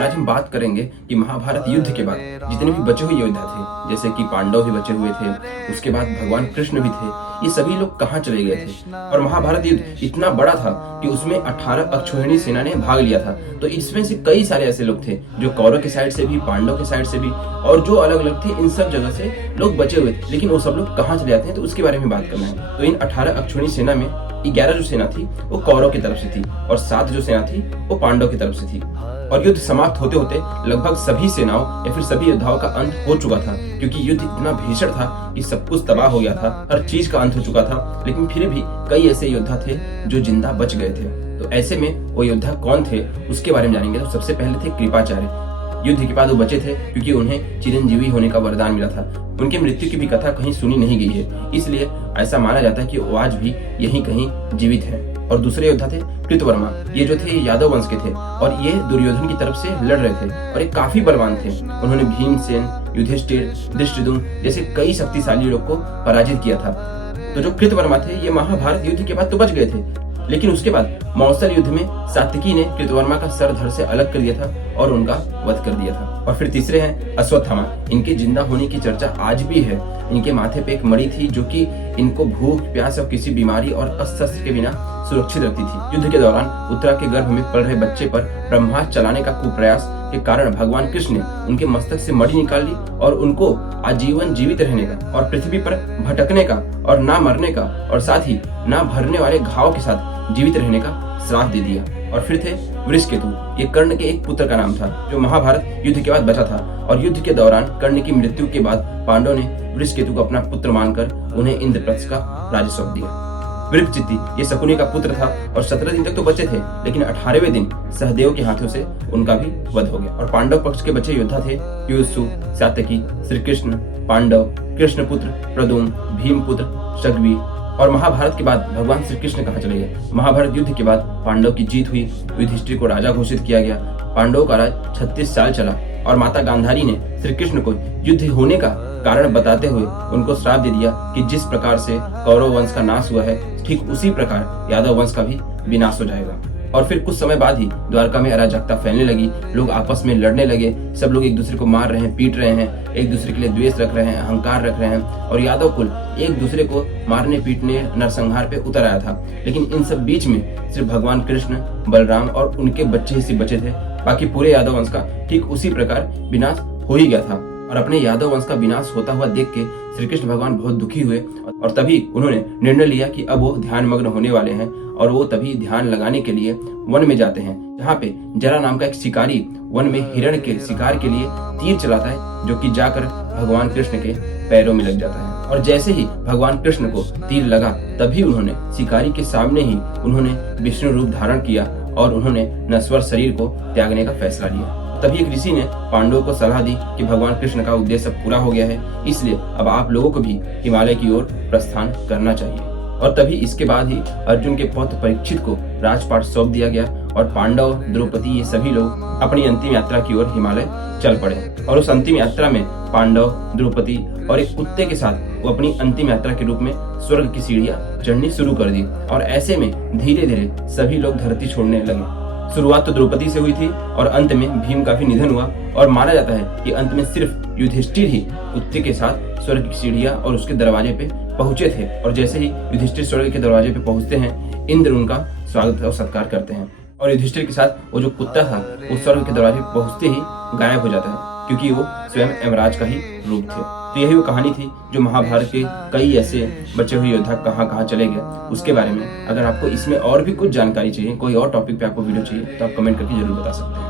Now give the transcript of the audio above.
और आज हम बात करेंगे कि महाभारत युद्ध के बाद जितने भी बचे हुए योद्धा थे, जैसे कि पांडव भी बचे हुए थे, उसके बाद भगवान कृष्ण भी थे, ये सभी लोग कहाँ चले गए थे। और महाभारत युद्ध इतना बड़ा था कि उसमें 18 अक्षौहिणी सेना ने भाग लिया था। तो इसमें से कई सारे ऐसे लोग थे जो कौरव के साइड से भी, पांडव के साइड से भी, और जो अलग अलग थे, इन सब जगह से लोग बचे हुए थे। लेकिन वो सब लोग कहाँ चले जाते हैं, तो उसके बारे में बात करना है। तो इन 18 अक्षौहिणी सेना में 11 जो सेना थी वो कौरव की तरफ से थी और 7 जो सेना थी वो पांडव की तरफ से थी। और युद्ध समाप्त होते होते लगभग सभी सेनाओं या फिर सभी योद्धाओं का अंत हो चुका था, क्योंकि युद्ध इतना भीषण था कि सब कुछ तबाह हो गया था, हर चीज का अंत हो चुका था। लेकिन फिर भी कई ऐसे योद्धा थे जो जिंदा बच गए थे। तो ऐसे में वो योद्धा कौन थे उसके बारे में जानेंगे। तो सबसे पहले थे कृपाचार्य। युद्ध के बाद वो बचे थे क्योंकि उन्हें चिरंजीवी होने का वरदान मिला था। उनकी मृत्यु की भी कथा कहीं सुनी नहीं गई है, इसलिए ऐसा माना जाता है कि वो आज भी यहीं कहीं जीवित है। और दूसरे योद्धा थे कृतवर्मा। ये जो थे यादव वंश के थे और ये दुर्योधन की तरफ से लड़ रहे थे और ये काफी बलवान थे। उन्होंने भीमसेन, युधिष्ठिर, धृष्टद्युम्न जैसे कई शक्तिशाली लोग को पराजित किया था। तो जो कृतवर्मा थे ये महाभारत युद्ध के बाद तो बच गए थे, लेकिन उसके बाद मौसल युद्ध में सात्यकी ने कृतवर्मा का सर धड़ से अलग कर दिया था और उनका वध कर दिया था। और फिर तीसरे हैं अश्वत्थामा। इनके जिंदा होने की चर्चा आज भी है। इनके माथे पे एक मणि थी जो कि इनको भूख, प्यास और किसी बीमारी और अस्त्र के बिना सुरक्षित रखती थी। युद्ध के दौरान उत्तरा के गर्भ में पल रहे बच्चे पर ब्रह्मास्त्र चलाने का कुप्रयास के कारण भगवान कृष्ण ने उनके मस्तक से मणि निकाल ली और उनको आजीवन जीवित रहने का और पृथ्वी पर भटकने का और ना मरने का और साथ ही ना भरने वाले घाव के साथ जीवित रहने का श्राप दे दिया। और फिर थे वृषकेतु। ये कर्ण के एक पुत्र का नाम था जो महाभारत युद्ध के बाद बचा था। और युद्ध के दौरान कर्ण की मृत्यु के बाद पांडव ने वृषकेतु को अपना पुत्र मानकर उन्हें इंद्रप्रस्थ का राज्य सौंप दिया। वृकचित्ती ये शकुनी का पुत्र था और 17 दिन तक तो बचे थे, लेकिन 18वें दिन सहदेव के हाथों से उनका भी वध हो गया। और पांडव पक्ष के बचे योद्धा थे युयुत्सु, सात्यकी, श्री कृष्ण, पांडव, कृष्ण पुत्र प्रद्युम्न, भीम पुत्र शग्रीव। और महाभारत के बाद भगवान श्री कृष्ण कहाँ चले गए। महाभारत युद्ध के बाद पांडव की जीत हुई, युधिष्ठिर को राजा घोषित किया गया। पांडवों का राज 36 साल चला और माता गांधारी ने श्री कृष्ण को युद्ध होने का कारण बताते हुए उनको श्राप दे दिया कि जिस प्रकार से कौरव वंश का नाश हुआ है, ठीक उसी प्रकार यादव वंश का भी विनाश हो जाएगा। और फिर कुछ समय बाद ही द्वारका में अराजकता फैलने लगी। लोग आपस में लड़ने लगे, सब लोग एक दूसरे को मार रहे हैं, पीट रहे हैं, एक दूसरे के लिए द्वेष रख रहे हैं, अहंकार रख रहे हैं। और यादव कुल एक दूसरे को मारने पीटने नरसंहार पे उतर आया था। लेकिन इन सब बीच में सिर्फ भगवान कृष्ण, बलराम और उनके बच्चे ही सिर्फ बचे थे। बाकी पूरे यादव वंश का ठीक उसी प्रकार विनाश हो ही गया था। और अपने यादव वंश का विनाश होता हुआ देख के श्री कृष्ण भगवान बहुत दुखी हुए और तभी उन्होंने निर्णय लिया कि अब वो ध्यान मग्न होने वाले हैं। और वो तभी ध्यान लगाने के लिए वन में जाते हैं, जहाँ पे जरा नाम का एक शिकारी वन में हिरण के शिकार के लिए तीर चलाता है, जो कि जाकर भगवान कृष्ण के पैरों में लग जाता है। और जैसे ही भगवान कृष्ण को तीर लगा तभी उन्होंने शिकारी के सामने ही उन्होंने विष्णु रूप धारण किया और उन्होंने नश्वर शरीर को त्यागने का फैसला लिया। तभी एक ऋषि ने पांडवों को सलाह दी कि भगवान कृष्ण का उद्देश्य पूरा हो गया है, इसलिए अब आप लोगों को भी हिमालय की ओर प्रस्थान करना चाहिए। और तभी इसके बाद ही अर्जुन के पौत्र परीक्षित को राजपाट सौंप दिया गया और पांडव, द्रौपदी ये सभी लोग अपनी अंतिम यात्रा की ओर हिमालय चल पड़े। और उस अंतिम यात्रा में पांडव, द्रौपदी और एक कुत्ते के साथ वो अपनी अंतिम यात्रा के रूप में स्वर्ग की सीढ़ियां चढ़नी शुरू कर दी। और ऐसे में धीरे धीरे सभी लोग धरती छोड़ने लगे। शुरुआत तो द्रौपदी से हुई थी और अंत में भीम का भी निधन हुआ। और माना जाता है कि अंत में सिर्फ युधिष्ठिर ही कुत्ते के साथ स्वर्ग की सीढ़ियां और उसके दरवाजे पे पहुंचे थे। और जैसे ही युधिष्ठिर स्वर्ग के दरवाजे पे पहुंचते हैं, इंद्र उनका स्वागत और सत्कार करते हैं। और युधिष्ठिर के साथ वो जो कुत्ता था वो स्वर्ग के दरवाजे पे पहुंचते ही गायब हो जाता है, क्योंकि वो स्वयं यमराज का ही रूप थे। तो यही वो कहानी थी जो महाभारत के कई ऐसे बचे हुए योद्धा कहाँ कहाँ चले गए उसके बारे में। अगर आपको इसमें और भी कुछ जानकारी चाहिए, कोई और टॉपिक पे आपको वीडियो चाहिए, तो आप कमेंट करके जरूर बता सकते हैं।